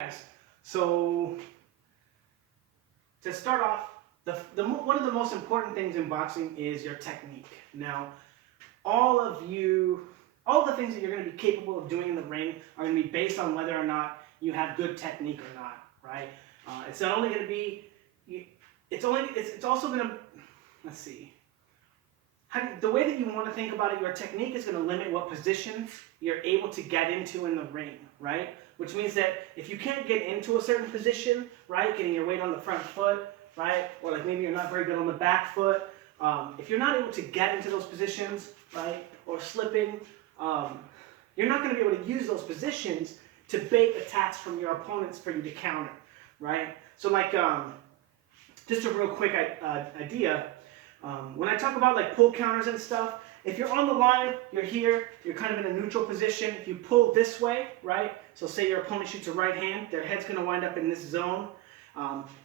Guys, so to start off, one of the most important things in boxing is your technique. Now, all of the things that you're going to be capable of doing in the ring are going to be based on whether or not you have good technique or not, right? It's not only going to be, it's also going to, let's see, the way that you want to think about it, your technique is going to limit what positions you're able to get into in the ring, right? Which means that if you can't get into a certain position, right, getting your weight on the front foot, right, or like maybe you're not very good on the back foot, if you're not able to get into those positions, right, or slipping, you're not going to be able to use those positions to bait attacks from your opponents for you to counter, right? So like, just a real quick idea, when I talk about like pull counters and stuff, if you're on the line, you're here, you're kind of in a neutral position. If you pull this way, right, so say your opponent shoots a right hand, their head's going to wind up in this zone.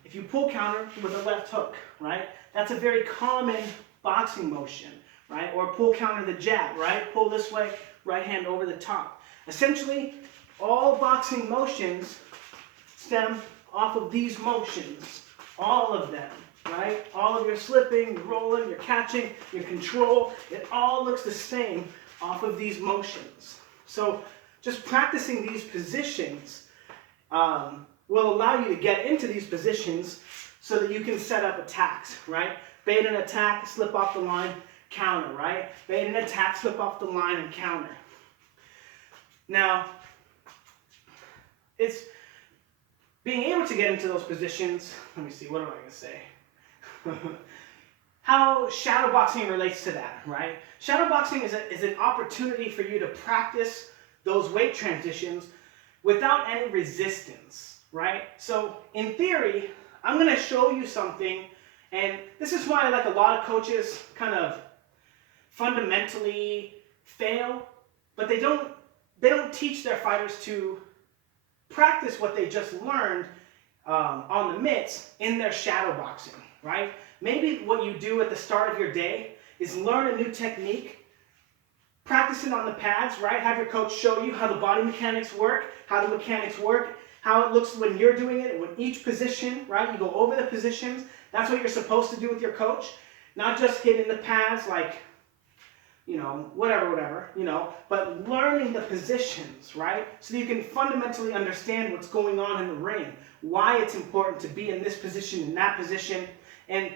If you pull counter with a left hook, right, that's a very common boxing motion, right, or pull counter the jab, right, pull this way, right hand over the top. Essentially, all boxing motions stem off of these motions, all of them. Right? All of your slipping, your rolling, your catching, your control, it all looks the same off of these motions. So just practicing these positions will allow you to get into these positions so that you can set up attacks, right? Bait an attack, slip off the line, counter, right? Bait an attack, slip off the line, and counter. Now, it's being able to get into those positions. Let me see, what am I going to say? How shadow boxing relates to that, right? Shadow boxing is an opportunity for you to practice those weight transitions without any resistance, right? So in theory, I'm going to show you something, and this is why like a lot of coaches kind of fundamentally fail, but they don't teach their fighters to practice what they just learned on the mitts in their shadow boxing. Right? Maybe what you do at the start of your day is learn a new technique, practice it on the pads, right? Have your coach show you how the body mechanics work, how the mechanics work, how it looks when you're doing it, and when each position, right? You go over the positions. That's what you're supposed to do with your coach, not just hitting the pads like, you know, whatever, you know, but learning the positions, right? So you can fundamentally understand what's going on in the ring, why it's important to be in this position, in that position. And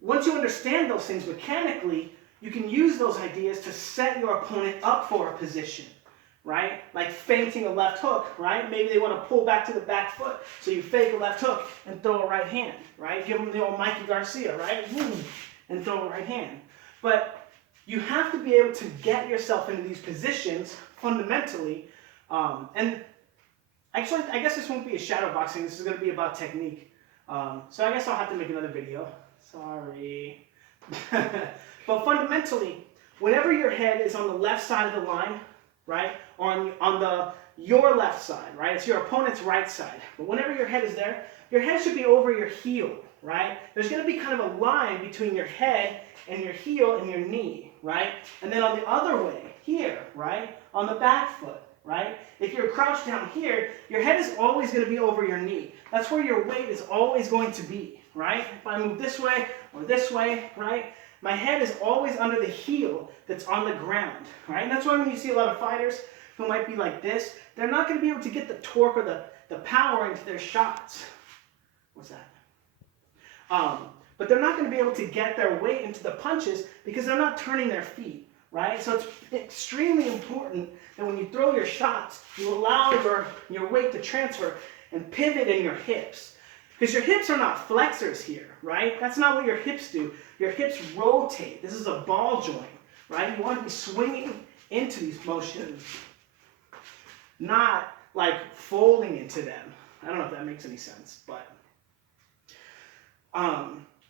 once you understand those things mechanically, you can use those ideas to set your opponent up for a position, right? Like feinting a left hook, right? Maybe they want to pull back to the back foot, so you fake a left hook and throw a right hand, right? Give them the old Mikey Garcia, right? And throw a right hand. But you have to be able to get yourself into these positions fundamentally. And actually, I guess this won't be a shadow boxing. This is going to be about technique. So I guess I'll have to make another video. Sorry. But fundamentally, whenever your head is on the left side of the line, right, or on your left side, right, it's your opponent's right side. But whenever your head is there, your head should be over your heel, right? There's going to be kind of a line between your head and your heel and your knee, right? And then on the other way, here, right, on the back foot. Right? If you're crouched down here, your head is always going to be over your knee. That's where your weight is always going to be, right? If I move this way or this way, right, my head is always under the heel that's on the ground, right? And that's why when you see a lot of fighters who might be like this, they're not going to be able to get the torque or the power into their shots. What's that? But they're not going to be able to get their weight into the punches because they're not turning their feet. Right? So it's extremely important that when you throw your shots, you allow your weight to transfer and pivot in your hips. Because your hips are not flexors here, right? That's not what your hips do. Your hips rotate. This is a ball joint, right? You want to be swinging into these motions, not like folding into them. I don't know if that makes any sense, but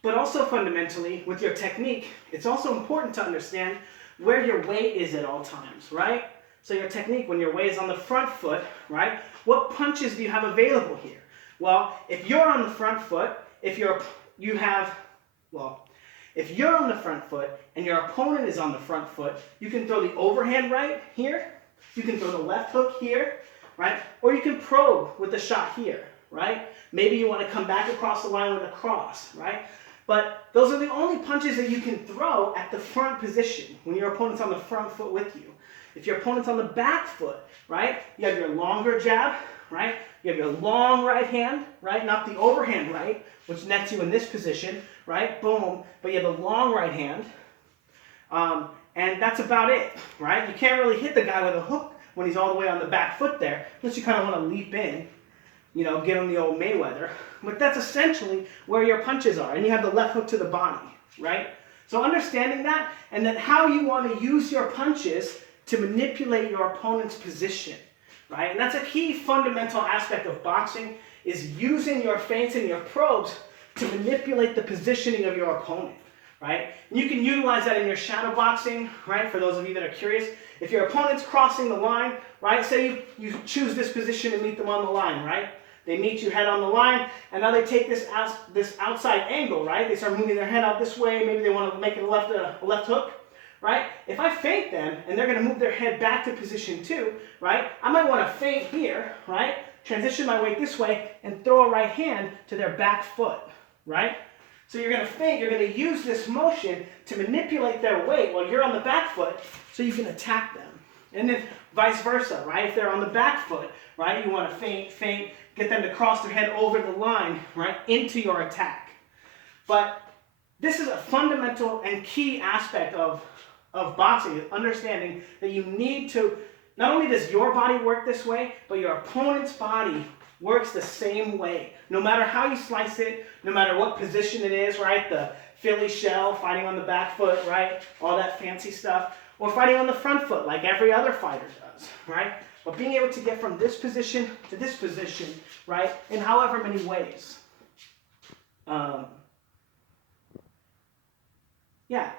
also fundamentally, with your technique, it's also important to understand where your weight is at all times, right? So your technique, when your weight is on the front foot, right? What punches do you have available here? Well, if you're on the front foot, if you're on the front foot and your opponent is on the front foot, you can throw the overhand right here, you can throw the left hook here, right? Or you can probe with the shot here, right? Maybe you want to come back across the line with a cross, right? But those are the only punches that you can throw at the front position when your opponent's on the front foot with you. If your opponent's on the back foot, right, you have your longer jab, right? You have your long right hand, right? Not the overhand right, which nets you in this position, right? Boom. But you have the long right hand. And that's about it, right? You can't really hit the guy with a hook when he's all the way on the back foot there, unless you kind of want to leap in, you know, give him the old Mayweather. But that's essentially where your punches are. And you have the left hook to the body, right? So understanding that, and then how you want to use your punches to manipulate your opponent's position, right? And that's a key fundamental aspect of boxing, is using your feints and your probes to manipulate the positioning of your opponent, right? And you can utilize that in your shadow boxing, right? For those of you that are curious, if your opponent's crossing the line, right? Say you choose this position to meet them on the line, right? They meet you head on the line, and now they take this outside angle, right? They start moving their head out this way. Maybe they want to make it a left hook, right? If I feint them, and they're going to move their head back to position 2, right? I might want to feint here, right? Transition my weight this way, and throw a right hand to their back foot, right? So you're going to feint, you're going to use this motion to manipulate their weight while you're on the back foot so you can attack them. And then vice versa, right? If they're on the back foot, right, you want to feint, get them to cross their head over the line, right, into your attack. But this is a fundamental and key aspect of boxing, understanding that you need to, not only does your body work this way, but your opponent's body works the same way. No matter how you slice it, no matter what position it is, right? The Philly shell, fighting on the back foot, right? All that fancy stuff. Or fighting on the front foot like every other fighter does, right? But being able to get from this position to this position, right? In however many ways. Yeah.